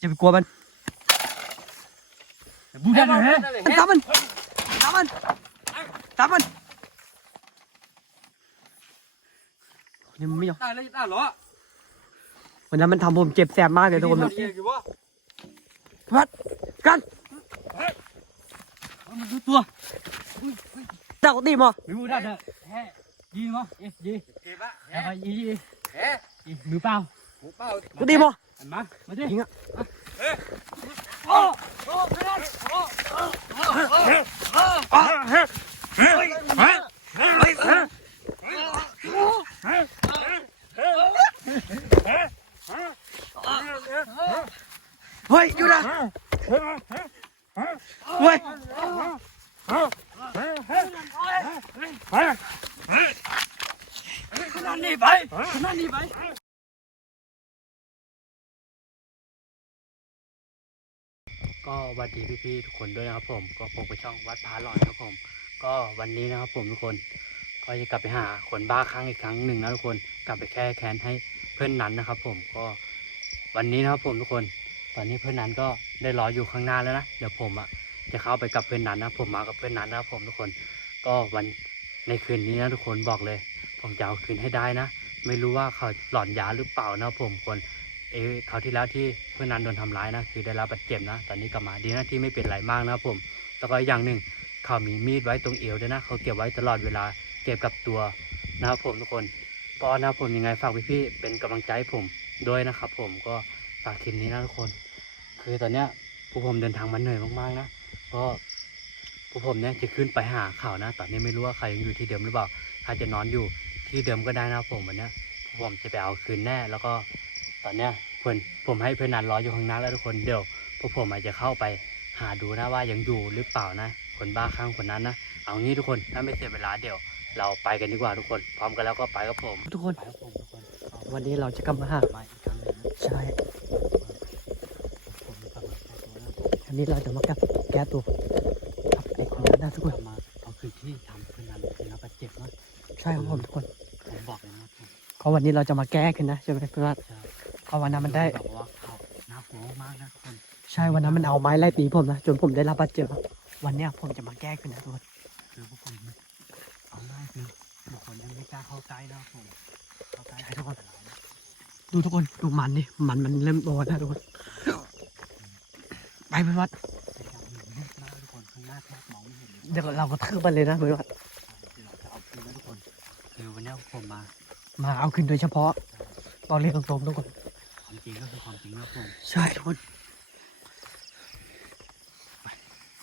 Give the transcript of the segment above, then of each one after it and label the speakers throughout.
Speaker 1: จะไปกลัวมัน
Speaker 2: บูได้ไหม
Speaker 1: ตามมันตามมันตามมันนี่มันไม่ยอม
Speaker 2: ได้เลยได้เหรอ
Speaker 1: วันนั้นมันทำผมเจ็บแสบมากเลยทุกคน
Speaker 2: เดียวกี่วะ
Speaker 1: พัดกัน
Speaker 2: มันดูตัว
Speaker 1: เจ้าตีมอ
Speaker 2: บูได้เลยแฮ่ยีมั้งเอ๊ะยี
Speaker 3: เก็บอะ
Speaker 2: แล้วก็ยียี
Speaker 3: เฮ้
Speaker 2: ยีมือเปล่า
Speaker 3: หมูเป้า
Speaker 1: กูตีมอ
Speaker 2: มามาดิ
Speaker 1: ยิงอะ
Speaker 2: โอ้โอ้ไม่ได้โอ้
Speaker 1: เฮ้ยอยู่นะเฮ้ย
Speaker 2: ขนาดนี้ไปขนาดนี้ไป
Speaker 4: ก็สวัสดี พี่ๆทุกคนด้วยนะครับ ผมก็ผมไปช่องวัดพาหลอนครับผม ก็วันนี้นะครับ ผมทุกคนก็จะกลับไปหาคนบ้าครั้งอีกครั้งหนึ่งนะทุกคนกลับไปแค่แค้นให้เพื่อนนั้นนะครับ ผมก็วันนี้นะครับผมทุกคน ตอนนี้เพื่อนนั้นก็ได้รออยู่ข้างหน้าแล้วนะเดี๋ยวผมอะจะเข้าไปกับเพื่อนนั้นนะ ผมมากับเพื่อนนั้นนะครับ ผมทุกคนก็วันในคืนนี้นะทุกคนบอกเลย ผมจะเอาคืนให้ได้นะ ไม่รู้ว่าเขาหลอนยาหรือเปล่านะผมคน เอ้คราวที่แล้วที่เพื่อนนันโดนทำร้ายนะคือได้รับบาดเจ็บนะ ตอนนี้กลับมาดีนะที่ไม่เป็นไรมากนะผมแล้วก็อย่างหนึ่งเขามีมีดไว้ตรงเอวด้วยนะเขาเก็บไว้ตลอดเวลาเก็บกับตัวนะครับผมทุกคนก็นะผมยังไงฝากพี่ๆเป็นกำลังใจผมด้วยนะครับผมก็ฝากคลิปนี้นะทุกคน คือตอนเนี้ยผู้ผมเดินทางมาเหนื่อยมากๆนะก็ผู้ผมเนี่ยจะขึ้นไปหาเขานะ ตอนนี้ไม่รู้ว่าใครยังอยู่ที่เดิมหรือเปล่าถ้าจะนอนอยู่ที่เดิมก็ได้นะผมวันเนี้ยผู้ผมจะไปเอาคืนแน่แล้วก็ ตอนเนี้ยเพื่อนผมให้เพื่อนนันรออยู่ข้างหน้าแล้วทุกคนเดี๋ยวพวกผมอาจจะเข้าไปหาดูนะว่ายังอยู่หรือเปล่านะ คนบ้าข้างคนนั้นนะเอางี้ทุกคนถ้าไม่เสียเวลาเดี๋ยว เราไปกันดีกว่าทุกคน พร้อมกันแล้วก็ไปกับผม
Speaker 1: ทุกคน
Speaker 4: ไปกับผมทุกคนเอา
Speaker 1: วันนี้เราจะกลับมาหา
Speaker 4: มาอีกครั้งหนึ่งนะ
Speaker 1: ใช่
Speaker 4: ผมกลับมาแก้ตัวนะ
Speaker 1: อันนี้เราจะมากับแก้ตัวกับไอ้คนนั้นนะทุก
Speaker 4: ก
Speaker 1: คน
Speaker 4: ลับมาเอาคืนที่ทำเพื่อนนันคือรับบาดเจ็บนะ
Speaker 1: ใช่ครับผมทุกคน
Speaker 4: ผมบอกเลยนะผม
Speaker 1: ก็วันนี้เราจะมาแก้กันนะใช่ไหมเพื่อน
Speaker 4: ใช่
Speaker 1: เพราะวันนั้นมันได้
Speaker 4: บอกว่าเขาน่ากลัวมากนะทุกคน
Speaker 1: ใช่วันนั้นมันเอาไม้ไล่ตีผมนะจนผมได้รับบาดเจ็บอะวันเนี้ยผมจะมาแก้กันนะทุกคน
Speaker 4: คือพวกผมเอาง่ายคือบุคคลยังไม่กล้าเข้าใกล้นะครับผมเข้าใกล้ให้ทุกคน
Speaker 1: ดูทุกคนดูมันดิมันมันเริ่มโตนะทุกคนไปเพื่อนวัด
Speaker 4: แต่ยังมีมืดมากทุกคนข้างหน้าแทบมองไม่เห็นเลย
Speaker 1: เดี๋ยวเราก็ทืบมันเลยนะเพื่อนวัด
Speaker 4: ที่เราจะเอาคืนนะทุกคนคือวันนี้ผมมา
Speaker 1: มาเอาขึ้นโดยเฉพาะตอนเรียนตรงๆทุกคน
Speaker 4: ความจริงก็คือความจริงนะผม
Speaker 1: ใช่ทุกคน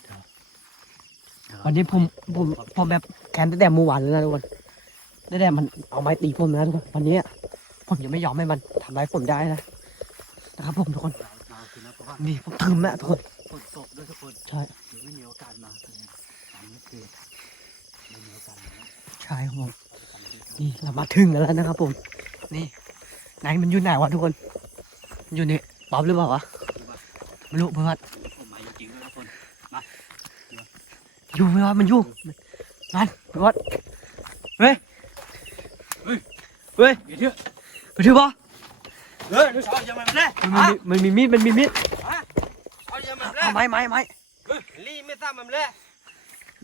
Speaker 4: เดี๋ยวเดี๋ย
Speaker 1: วันนี้ผมผมผมแบบแค้นตั้งแต่เมื่อวานเลยนะทุกคนตั้งแต่มันเอาไม้ตีผมนะทุกคนวันนี้ผมจะไม่ยอมให้มันทำร้ายผมได้นะนะครับผมทุกคน
Speaker 4: เรามาเอาคืนนะเพราะว่า
Speaker 1: นี่ผมทึมนะทุกคน
Speaker 4: ฝนตกด้วยทุกคน
Speaker 1: ใช่
Speaker 4: หรือไม่มีโอกาสมาคือตอนนี้คือไม่มีโอกาสมาแล้ว
Speaker 1: ใช่ครับผม
Speaker 4: เราจะทำที่
Speaker 1: นี่เรามาถึงกันแล้วนะครับผม นี่ไหนมันอยู่ไหนวะทุกคนมัน อยู่นี่ตอบหรือเปล่าวะไม่รู้เพื่อน
Speaker 4: ผมมาจริงๆด้วยทุกคน
Speaker 1: อยู่เพื่อนวัดมันอยู่นั่นเพื่อนเฮ้ยเฮ้ยเฮ้ย
Speaker 4: เดี๋ยวเถอะ
Speaker 1: ไปเถือปะ
Speaker 3: เฮ้ยดูชอบยังไงมันเลย
Speaker 1: มันมีมันมีมีดมันมีมีด
Speaker 3: เอายังไมันเลย
Speaker 1: เอาไม้ไม้ไม้
Speaker 3: เฮ้ยลีไม่ทราบมันเลย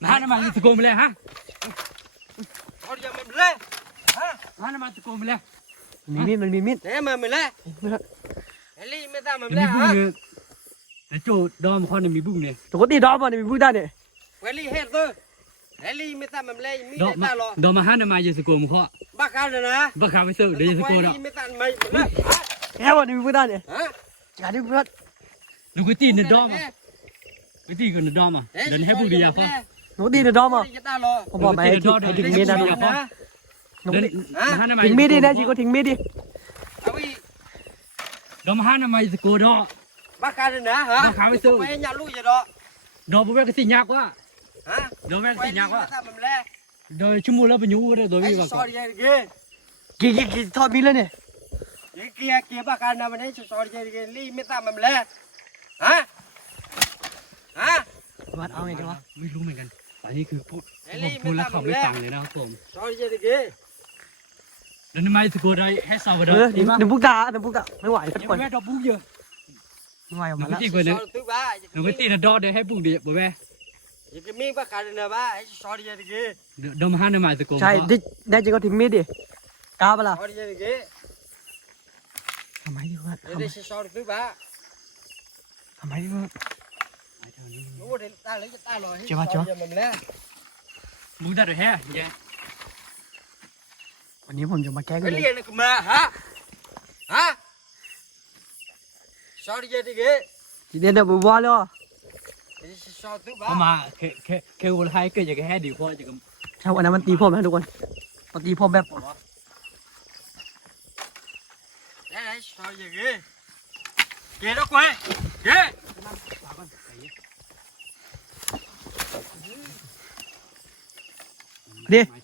Speaker 2: นะฮะน้ำมันตะโกนไปเลยฮะ
Speaker 3: เอายังไงมันเลยฮะ
Speaker 2: ฮะน้ำมันตะโกนไปเลย
Speaker 1: มีมีดมันมีมีด
Speaker 3: เฮ้ยมันมันเลย ลีไม่ทราบมัน
Speaker 2: เดี๋ยว
Speaker 3: เล
Speaker 2: มี
Speaker 3: ย
Speaker 2: บุ้ง
Speaker 3: ฮะ
Speaker 2: เนี่ยเดี๋ยวโจดอมคนเนี่ยมีบุ้งเนี่ย
Speaker 1: ปกติดอมมันมีพูดได้เนี่ย
Speaker 3: เวลีเฮ็ดเลยเฮลีไม่ทราบมันเลยมี
Speaker 2: ดอ
Speaker 3: ได้
Speaker 2: มา
Speaker 3: ตาหรอ
Speaker 2: ดอมาฮะน้ำมันจะตะโก นเขา
Speaker 3: บ้าเขาเนี่ยนะ
Speaker 2: บ้าข่าวไปเสิร์ฟเดี๋ยวจะตะโกนอะ
Speaker 3: ลีไม่ทราบมันเลย
Speaker 1: แค่วันนี้มีพูดได้เนี่ย
Speaker 3: ฮะ
Speaker 1: การที่เพื่อน
Speaker 2: ลูกตีนดอมอะไปตีกันดอมอะเดี๋ยวให้บุ้งดีอะพ่อ
Speaker 1: ปกติเดอมอะ
Speaker 3: จะตาหรอ
Speaker 1: ผมบอกไปให้ทิ้งให้ทิ้งมีดนะทุกคน
Speaker 3: นะ
Speaker 1: ปก
Speaker 2: เดี๋ยว
Speaker 1: ติ
Speaker 2: ฮะน้ำมัน
Speaker 1: ทิ้งมีดดินะจีก็ทิ้งมีดดิ
Speaker 3: เอาอี
Speaker 2: ดอมาฮะน้ำมันตะโกนดอ
Speaker 3: บ้าเขาเนี่ยนะฮะ
Speaker 2: บ้าเขาไปเสิร์ฟ
Speaker 3: ไปยันลูกอย่าดอ
Speaker 2: ดอบุ้งก็สิยากว่ะ
Speaker 3: ฮะ
Speaker 2: ดอแม่
Speaker 3: ไป
Speaker 2: สิ
Speaker 3: ลี
Speaker 2: ยาก
Speaker 3: ไม่
Speaker 2: ว่ะ
Speaker 3: ทราบมันเลย
Speaker 2: โดยชั่วโมงแล้วเป็นยูเลยโดย
Speaker 3: ไอ้
Speaker 2: วิว
Speaker 3: สอดีเก
Speaker 1: กี่กี่กี่ทอดมีดเลยเนี่ย
Speaker 3: เกียเกียบ้ากันนะมันให้สอดีเกลีไม่ทราบมันเลยฮะฮะ
Speaker 1: วัดเอาไงดีวะ
Speaker 2: ไม่รู้เหมือนกันตอนนี้คือพูด
Speaker 3: เฮ้
Speaker 2: ผ
Speaker 3: ย
Speaker 2: มพูดแล้วเขาไม่ฟังเลยนะครับผม
Speaker 3: สอดีเก
Speaker 2: แล้วทำไมตะโกนได้ให้สาว
Speaker 1: เอ
Speaker 2: เด้
Speaker 1: อ
Speaker 2: อดีมาก
Speaker 1: หนึ่งพุกตาหนึ่งพุกตาไม่ไหวทุก
Speaker 2: ยัง
Speaker 1: คน
Speaker 2: แม่ดอกบุ้งเยอะ
Speaker 1: ไม่ไหวออก
Speaker 4: nó
Speaker 1: มา
Speaker 4: cái
Speaker 1: แล้ว
Speaker 4: gì quên đấy
Speaker 3: Sao thứ ba
Speaker 4: nó cái gì là đo để hay bụng đi bố bé
Speaker 3: Vậy cái miếng bác cả nè ba ấy sao đi ra đi kia
Speaker 4: đo mà hai nơi mà từ cổ
Speaker 1: ใช่ดิแน่จริงก็ทิ้งมีดดิกล้าปะล่ะ
Speaker 3: sao đi ra đi kia
Speaker 1: ทำไมดิเพื่อน
Speaker 3: để đi sao thứ ba
Speaker 1: ทำไมดิเพื่อน
Speaker 3: đúng rồi ta
Speaker 1: วันนี้ผมจะมาแก้กัน
Speaker 3: cái
Speaker 1: เลย
Speaker 3: liền này mà hả hả sao đi ra đi kia
Speaker 1: ทีเดียวเดี๋ยวบัวเลย
Speaker 3: để đi sao thứ ba
Speaker 4: không mà cái cái cái của hai cái gì cái he điều qua chỉ cần
Speaker 1: ใช่วันนั้นมันตีผมนะทุกคนมันตีผมแบบ
Speaker 3: đấy đấy sao đi ra kia kia đó quê kia
Speaker 1: ดิ
Speaker 4: đi kỹ kho cái mi kho để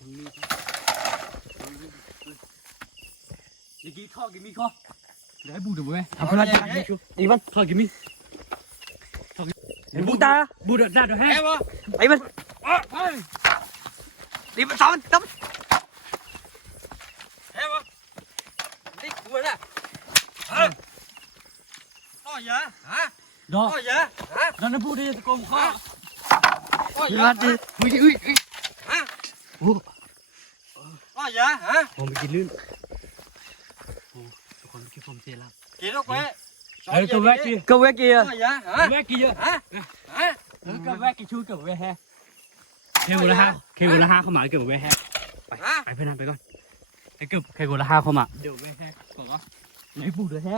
Speaker 4: hay bụng được bố bé
Speaker 1: ทำเพื่อนตีมัน
Speaker 4: kho cái mi
Speaker 1: บุกตา
Speaker 4: bụng được ra rồi he
Speaker 3: em ơi
Speaker 1: ตีมันตีมันซ้อนซ้อน
Speaker 3: em ơi đi quên à hả to giờ hả
Speaker 4: đó
Speaker 3: to giờ hả
Speaker 4: đó nó bụng đi từ cổ kho
Speaker 3: to
Speaker 1: ตี
Speaker 3: giờ
Speaker 1: มันดิ
Speaker 4: ui ui ui
Speaker 3: hả
Speaker 4: ô
Speaker 3: to giờ hả
Speaker 4: hôm bị ลื่นโอ้ทุก คนคิดผมเสียแล้ว
Speaker 3: kia đó quê
Speaker 4: เออตัวแรกกี่
Speaker 1: ก็เวกี้
Speaker 3: to giờ
Speaker 4: ตัว
Speaker 3: hả
Speaker 4: แรกกี่เยอะ
Speaker 3: hả hả
Speaker 4: เออกับแวกกี่ชูกับแวกแฮเคกูละห้าเคกูละห้าเข้ามาเก็บแวกแฮไปไปเพื่อนไปก่อนไอ้เก็บเคกูละห้าเข้ามาเดี๋ยวแวกแฮก่อนวะไหนปูเดือแฮ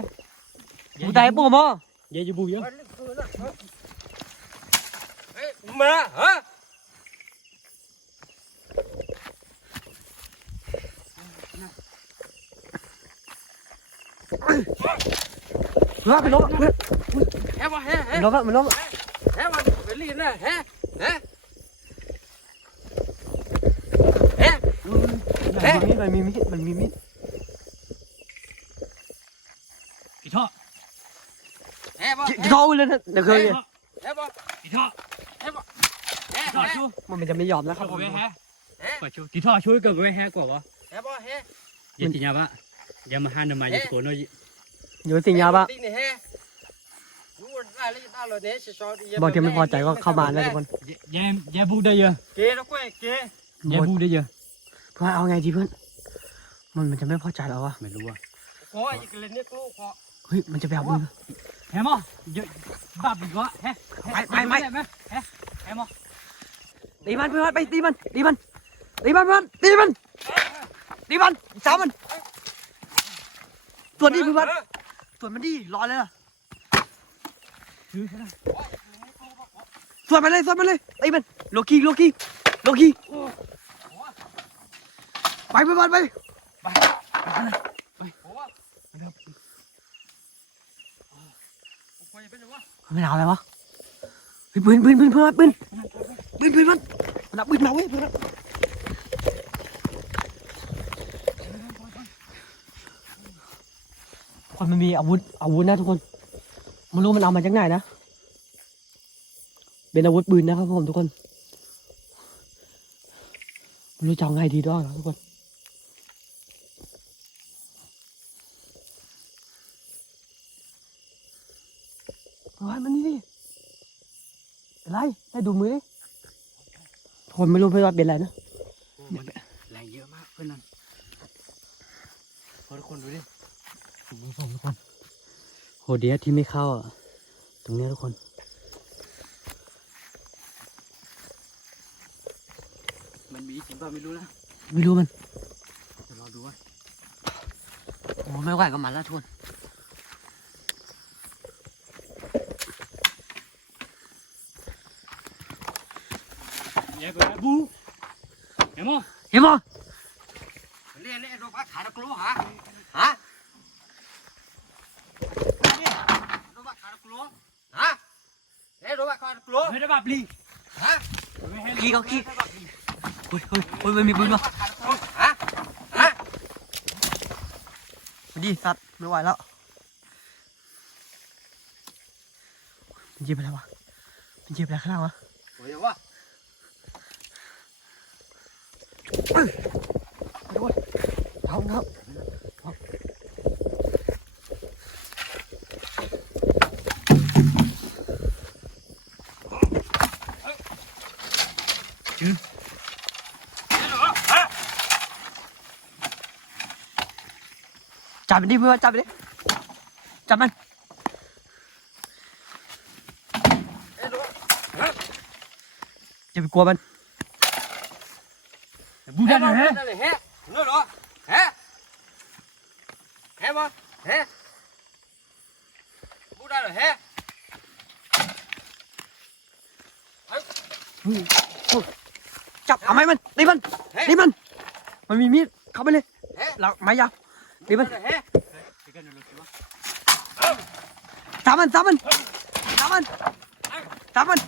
Speaker 1: บุกตาปูมั้ง
Speaker 4: เยอะจะปูเยอะ
Speaker 3: mà hả
Speaker 1: เพื่อนไปล้มเพื่อน
Speaker 3: em ơi hả
Speaker 1: มันล้มมันล้ม
Speaker 3: hả mà phải liền nè hả hả hả
Speaker 1: มันมีมีดมันมีมีดมันมีมีด
Speaker 4: กี่ท่อ
Speaker 3: em ơi
Speaker 1: ท้อเลยนะเดี๋ยวเคย
Speaker 3: em ơi
Speaker 4: กี่ท่อ
Speaker 3: em ơi
Speaker 4: กี่ท่อ
Speaker 3: hả
Speaker 4: ชู
Speaker 1: มันจะไม่ยอมแล้วค
Speaker 4: กั
Speaker 1: รับบผม
Speaker 4: แวกแฮกว่าชูกี่ท่อช่วยกับแวกแฮกว่าวะ
Speaker 3: em ơi hả
Speaker 4: ยังจีน่าวะยังมาห้านามาอยู่โคนเนาะ
Speaker 1: อยู่สิงยาปะ
Speaker 3: đi này hả đúng rồi ta lấy ta rồi đấy sẽ cho đi
Speaker 1: บอกที่ไม่พอใจก็เข้ามาแล้วทุกคน
Speaker 4: ยังยังปูได้เยอะ
Speaker 3: kia nó quê kia
Speaker 4: ยังปูได้เยอะ
Speaker 1: เพื่อนเอาไงดีเพื่อน มันมันจะไม่พอใจหรอวะ
Speaker 4: ไม่รู้อะ
Speaker 3: có gì cái lên nước lũ có
Speaker 1: เฮ้ย มันจะไปเอาปืน
Speaker 4: แฮมอะเยอะบ้าปีกวะแฮแฮแฮมอะ
Speaker 1: ตีมันเพื่อนไปตีมันตีมันตีมันเพื่อนตีมันตีมันสามมันตั วนี้เพื่อนตัวมันดีรอเลยล่ะ
Speaker 4: ถือแค่นั้น
Speaker 1: ส่วนไปเลยส่วนไปเลยตีมันโลคีโลคีโลคีไปเพื่อนไป
Speaker 3: quay bên đó
Speaker 1: ไม่เอาอะไรวะเฮ้ยปืนปืนปืนเพื่อนปืนปืนปืนมันมันเอาปืนมาเว้ยเพื่อนคน มันมีอาวุธอาวุธนะทุกคนไม่รู้มันเอามาจากไหนนะ เป็นอาวุธปืนนะครับผมทุกคนไม่รู้จะเอาไงดีด้วยนะทุกคนเอาไว้มันนี่ดิเป็นไรได้ดูมือดิทุกคนไม่รู้เพื่อนว่าเป็นอะไรนะ
Speaker 4: แรงเยอะมากเพื่อนนั่นพอทุกคนดูดิ ดูผมทุกคนโหเดียที่ไม่เข้าอะ ตรงเนี้ยทุกคนมันมีจริงป่ะไม่รู้นะ
Speaker 1: ไม่รู้มัน
Speaker 4: เดี๋ยวรอดูว่า
Speaker 1: โอ้ไม่ไหวกับมันแล้วทุกคน
Speaker 4: แย่ไปแล้วบูเห็นมั้ย
Speaker 1: เห็นมั้
Speaker 3: lên lên đồ bác khá được lúa hả hả đồ bác khá được lúa hả Ê, đồ bác khá được lúa
Speaker 4: ไม่ได้แบบลี
Speaker 3: hả
Speaker 1: ขี้เขาขี้เฮ้ยเฮ้ยเฮ้ยมันมีปืนวะ
Speaker 3: hả hả
Speaker 1: มาดิสัตว์ไม่ไหวแล้วมันยิบอะไรวะมันยิบอะไรข้างล่างวะ
Speaker 3: Ủa, hiểu không
Speaker 1: เอาครับ จับมันดิเพื่อนจับมันดิจับมัน
Speaker 3: เอ้ยดู
Speaker 1: อย่าไปกลัวมัน
Speaker 4: บูดาเลยฮะ
Speaker 3: นั่นเลยเฮ้นู่นเหรอเฮ้เฮ้บ่เฮ้บูได้เหรอเฮ้
Speaker 1: จับเอาไม้มันตีมันตีมัน มันมีมีดเข้าไปเลย
Speaker 3: เฮ้
Speaker 1: เราไม้ยาว ตีมัน
Speaker 3: เฮ้
Speaker 1: จับมันจับมันจับมันจับมัน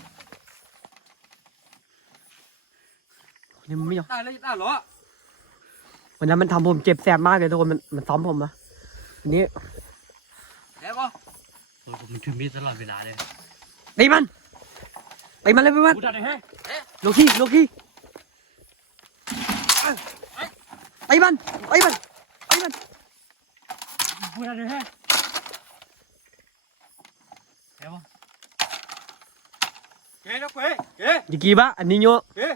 Speaker 1: นี่มันไม่ยอม
Speaker 3: ตายเลยตายเหรอ
Speaker 1: วันนั้นมันทำผมเจ็บแสบมากเลยทุกคนมันมันซ้อมผมอะอันนี้
Speaker 3: เฮ้บ่
Speaker 4: ผมถือมีดตลอดเวลาเลย
Speaker 1: ตีมันตีมันเลยเพื่อน
Speaker 4: บูดาเลยฮะ
Speaker 1: โลกี้โลกี้ตีมันตีมันตีมัน
Speaker 4: พูดอะไรเฮ้ยเดี๋ยว
Speaker 3: เก๋นะเก๋เก๋
Speaker 1: ดีกีบะอันนี้เย
Speaker 3: เก๋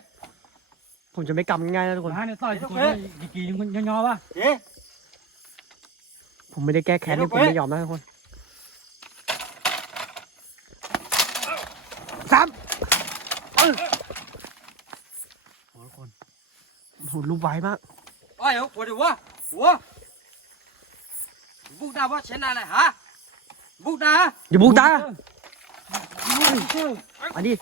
Speaker 1: ผมจะไม่กำง่ายๆนะทุก
Speaker 4: ค
Speaker 1: น
Speaker 4: ฮะในซอยตัวดีกียังยอป่ะ
Speaker 3: เก๋
Speaker 1: ผมไม่ได้แก้แค้นที่ผมไม่ยอมนะทุกคนสามโอ้
Speaker 4: โทุกคน
Speaker 1: โหรูปไวมาก
Speaker 3: ไปเหร
Speaker 1: อ
Speaker 4: ปวดหัวหัว Buta bó chén này hả?
Speaker 3: Buta. Đi Buta.
Speaker 1: Mày đi.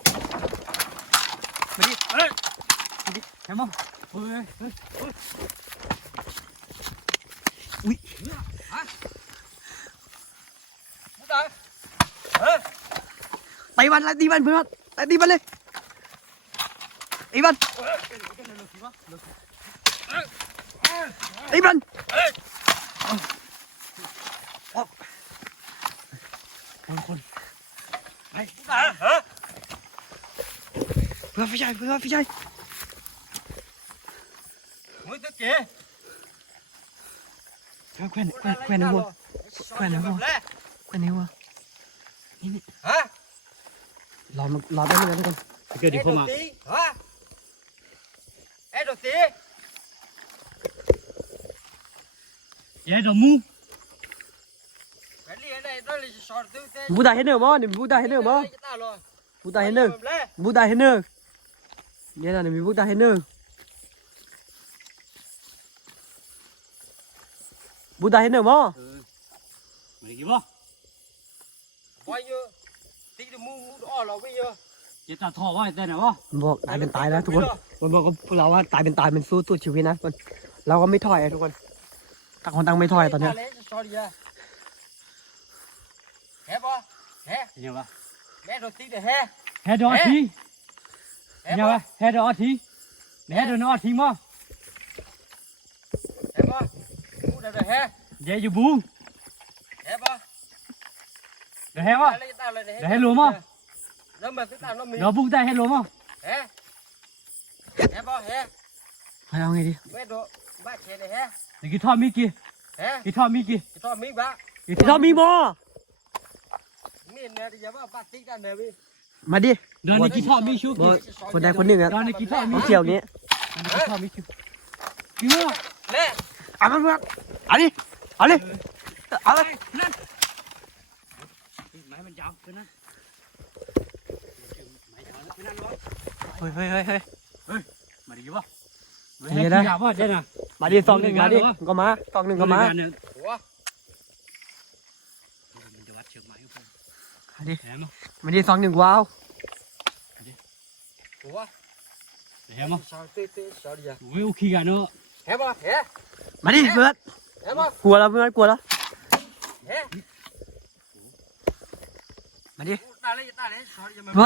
Speaker 1: Mày đi. Mày đi. Em không? Ôi. Ui. Hả? Buta. Ê. Bắn lại đi bắn vừa. Lại đi bắn lên. Ivan. Ivan. 我
Speaker 4: 们过来诶
Speaker 3: 不敢啊
Speaker 1: 不要飞下去不要飞下去
Speaker 3: 我
Speaker 1: 的天快快点快快点过快点过
Speaker 3: 来
Speaker 1: 快点过你你
Speaker 3: 啊老老的那个那个给你过吗啊哎着谁沿着木
Speaker 1: บูดาเฮนเนอร์มั้งนี่บูดาเฮนเนอร์มั้ง
Speaker 3: ตาลอ
Speaker 1: บูดาเฮนเนอร์
Speaker 3: เลย
Speaker 1: บูดาเฮนเนอร์เนี่ยนะมีบูดาเฮนเนอร์บูดาเฮนเนอร์มั้ง
Speaker 4: มาดิกี่บ่
Speaker 3: วายเยอะตีดมูมูอ้อเราไปเยอะ
Speaker 4: เจ๊ตาท่อว่าแต่ไหนวะ
Speaker 1: มันบอกตายเป็นตายแล้วทุกคนมันบอกกับพวกเราว่าตายเป็นตายมันสู้ตัวชีวิตนะทุกคนเราก็ไม่ถอยอะทุกคนต่างคนต่างไม่ถอยตอนเนี้ ย
Speaker 3: สอนยาเฮ้บ่เฮ้
Speaker 4: เนี่ยวะ
Speaker 3: แม่ดอกตีเด้เฮ้
Speaker 4: เฮดอที
Speaker 3: เฮ้
Speaker 4: เนี่ยวะเฮดอทีเฮดอนอทีมั้ง
Speaker 3: เฮ้บ่มูเด้เฮ้
Speaker 4: เย้ยูบู
Speaker 3: เฮ้บ่
Speaker 4: เดี๋ยวเฮ้วะ
Speaker 3: แล้วมาติดตามน้องมี
Speaker 4: เดี๋ยวบุกได้เฮโลมั้ง
Speaker 3: เฮ้เฮ้บ่เฮ้
Speaker 1: ให้เอาไงดี
Speaker 3: แม่ดอกบ้าเชเด้เฮ้
Speaker 4: เดี๋ยวกี่ท่อมีกี่
Speaker 3: เฮ้
Speaker 4: กี่ท่อมีกี่
Speaker 3: จะต้องมีบ้า
Speaker 4: กี่
Speaker 1: พี่ทอมมีโมา
Speaker 3: บ้าติ๊กกันเด้อพี่
Speaker 1: มาดิ
Speaker 4: เดี๋ยวนี้กี่ท่อมีชู
Speaker 1: โม
Speaker 4: กี่
Speaker 1: คนใดคนหนึ่งอะ
Speaker 4: ดี๋ยวนี้กี่ท่อมี
Speaker 1: เกี่ยวนี้
Speaker 4: กี่ท่อมีกี่กี่มั้ง
Speaker 3: เล่
Speaker 1: เอามาเพื่อนเอาดิเอาดิเอาเลย
Speaker 4: นั่นไม้มันยาวเกินนั่นไม้ยาวเกินนะ
Speaker 1: เฮ้ยเฮ้ยเฮ้ยเฮ้ย
Speaker 4: มาดิวะ
Speaker 1: นี่นะ
Speaker 4: ยาววะเจ๊น่ะ
Speaker 1: มาดิสองหนึ่งมาดิก็มาสองหนึ่งก็มา
Speaker 3: หัว
Speaker 4: มันจะวัดเชือกไม้กัน
Speaker 1: มา ดิ
Speaker 4: เห็นมั้ย
Speaker 1: มาดิสองหนึ่งว้าว
Speaker 3: หัว
Speaker 4: เห็นมั้ย
Speaker 3: สอนเต้เต้สอนยา
Speaker 4: วิวขี้กันเนาะ
Speaker 3: เฮ้บ่เฮ้
Speaker 1: มาดิเพื่อน
Speaker 3: เฮ้บ่
Speaker 1: กลัวแล้วเพื่อนกลัวแล้ว
Speaker 3: เฮ้
Speaker 1: มาดิ
Speaker 3: ตาเลยตาเลยสอนยา
Speaker 1: เพื่อ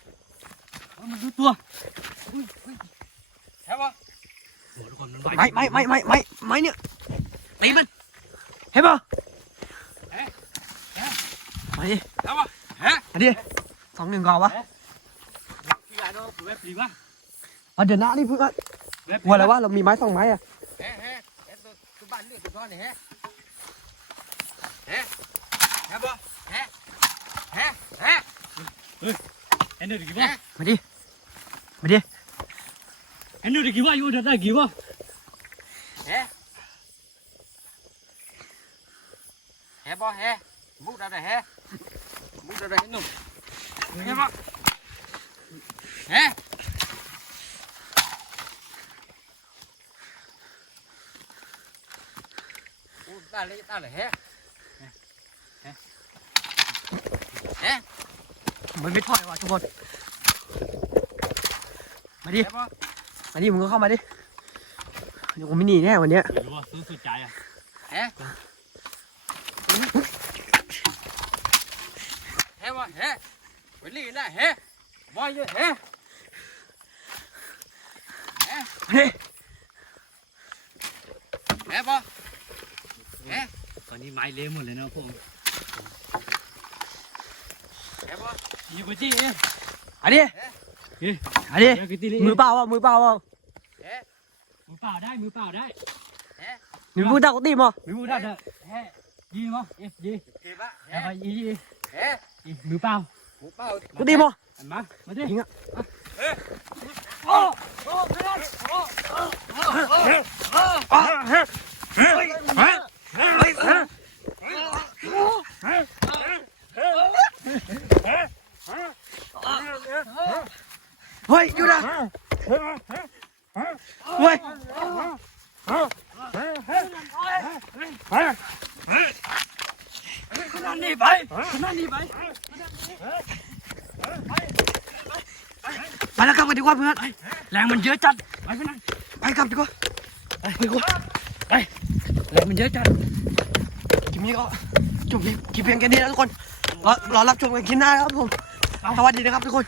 Speaker 1: ะ
Speaker 4: ทุก
Speaker 1: คน
Speaker 4: มีชูกี่กี่ท่อมีชูกี่ไปแฮ่ขี้
Speaker 3: ตา
Speaker 4: ชา
Speaker 3: เลย
Speaker 4: วะ
Speaker 3: ตาเลยสอนยาแม่
Speaker 4: ฟังก่อนก็ได้กี่ท่อมีชูกี่ไปแฮ่ขี้ชาวเลยนะวะ
Speaker 3: มีนี่หรือเปล่าบอยอยู่
Speaker 1: เด็กกี่ทอมมีชั่วโมงผมบอยมันกลับไปนอนนะพวกผมจะได้กลับเดินทางกลับ
Speaker 4: กี่ก็ไปแฮ่เลย
Speaker 3: มี
Speaker 4: เนาะ
Speaker 3: หรือเปล่า
Speaker 4: อีไปแฮ่ไป
Speaker 3: ส
Speaker 4: ที่
Speaker 3: อน
Speaker 4: นี่
Speaker 3: ยาละ
Speaker 1: ทิ้งไม้แล้วทุกคนตอนนี้ทิ้งไม้แล้วผมดีรอกี่โมง
Speaker 4: ไปขี้ชาวะไปที่
Speaker 3: ส
Speaker 4: น
Speaker 3: อ
Speaker 4: อนกที่
Speaker 3: ยาอยู่บ่
Speaker 1: เพื่อนกัน
Speaker 4: มันรู้ตัว
Speaker 3: แค่ปะ
Speaker 4: โอ้ทุกคนมัน
Speaker 1: ไม่ไม่ไม่ไม่ไม่ไม่เนี่ยตีมันเห็นป่ะมาดิ
Speaker 3: แค่ปะฮะ
Speaker 1: มาดิสองหนึ่งก่อนวะ
Speaker 4: พี่ไรเนาะผมแวบปลีวะ
Speaker 1: เอาเดี๋ยวนะนี่เพื่อน
Speaker 4: แวบ
Speaker 1: กลัวอะไรวะเรามีไม้สองไม้อะ
Speaker 3: ฮะฮะฮะตัวตัวบ้านเลือดตัวก้อนนี่ฮะฮะแค่ปะฮะฮะฮะ
Speaker 4: เอ็นเดอร์กี่วะ
Speaker 1: มาดิมาดิ
Speaker 4: เอ็นเดอร์กี่วะอยู่เดี๋ยวได้กี่วะ
Speaker 3: ฮะฮะปะฮะมุดอะไรฮะมุดอะไรหนุ่มแค่ปะฮะ Ủa, ta lấy ta lấy hết
Speaker 1: มันไม่ถอยว่ะทุกคน มาดิ
Speaker 3: hết không
Speaker 1: มาดิมึงก็เข้ามาดิ เดี๋ยวกูไม่หนีแน่วันเนี้ย
Speaker 4: ไม่รู้ว่าซื้อสุดใจอะ
Speaker 3: hết hết không hết phải lì này hết bao nhiêu hết
Speaker 1: มาดิ
Speaker 3: hết không hết
Speaker 4: ตอนนี้ไม้เละหมดเลยนะผม
Speaker 3: hết không
Speaker 4: ยี่ปจีเอ๊ะ
Speaker 1: มาดิมาดิ
Speaker 4: เดี๋ยวกิตีเลย
Speaker 1: มือเปล่าอะมือเปล่าอะ
Speaker 3: hết
Speaker 4: มือเปล่าได้ มือเปล่าได้
Speaker 3: hết
Speaker 1: หนึ่งมือตากตีมั้ง
Speaker 4: มือมือได้เด้อแฮ่ยี่มั้งเอ๊ะยี่
Speaker 3: kịp á
Speaker 4: เอาไป
Speaker 3: hết
Speaker 4: ยี่ยี่
Speaker 3: hết
Speaker 4: ยี่มือเปล่า
Speaker 3: một bao
Speaker 1: กูตีมั้ง
Speaker 4: อันมา มาดิ
Speaker 1: ยิงอะ เฮ้ยหยุดนะเฮ้ยคุณ
Speaker 4: นั่นนี่ไปคุณนั่นนี่ไป
Speaker 1: ไปแล้วกลับกันดีกว่าเพื่อน
Speaker 4: แรงมันเยอะจัดไปพี่นั่น
Speaker 1: ไปกลับดีกว่าไปดีกว่าไป
Speaker 4: แรงมันเยอะจัด
Speaker 1: คลิปนี้ก็จบคลิปเพียงแค่นี้นะทุกคนรอรอรับชมกันคลิปหน้าครับผมสวัสดีนะครับทุกคน